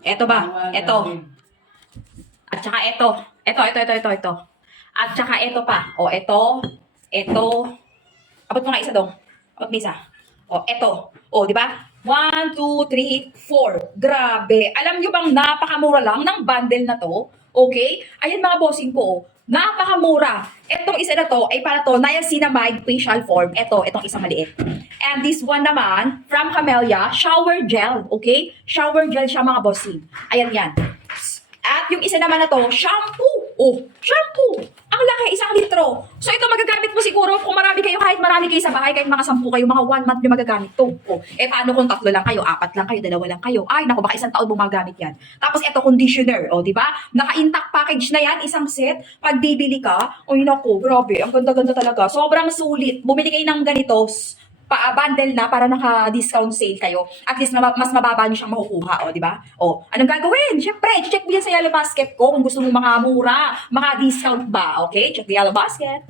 Eto ba? Eto. At saka ito. Ito. At saka ito pa. O, ito. Abot mo nga isa dong. Abot mo isa. O, ito. O, di ba? 1, 2, 3, 4. Grabe. Alam nyo bang napakamura lang ng bundle na to? Okay? Ayan mga bossing ko. Napakamura. Etong isa na to ay para to niacinamide facial form. Itong isang maliit. And this one naman, from Camellia, shower gel. Okay? Shower gel siya mga bossing. Ayan yan. At yung isa naman na to, shampoo. Oh, shampoo. Ang laki, 1 litro. So ito magagamit mo siguro kung marami kayo, kahit marami kayo sa bahay, kahit mga 10 kayo, mga 1 month nyo magagamit to. Oh, paano kung 3 lang kayo, 4 lang kayo, 2 lang kayo? Ay, naku, baka 1 taon mo magagamit yan. Tapos ito, conditioner. Oh, di ba? Naka-intact package na yan, 1 set. Pag bibili ka, ay naku, grabe, ang ganda-ganda talaga. Sobrang sulit. Bumili kayo ng ganito, bundle na para naka-discount sale kayo. At least mas mababa nyo siyang makukuha, o, di ba? O, anong gagawin? Siyempre, check mo yan sa Yellow Basket ko kung gusto mo mga mura, mga discount ba, okay? Check the Yellow Basket.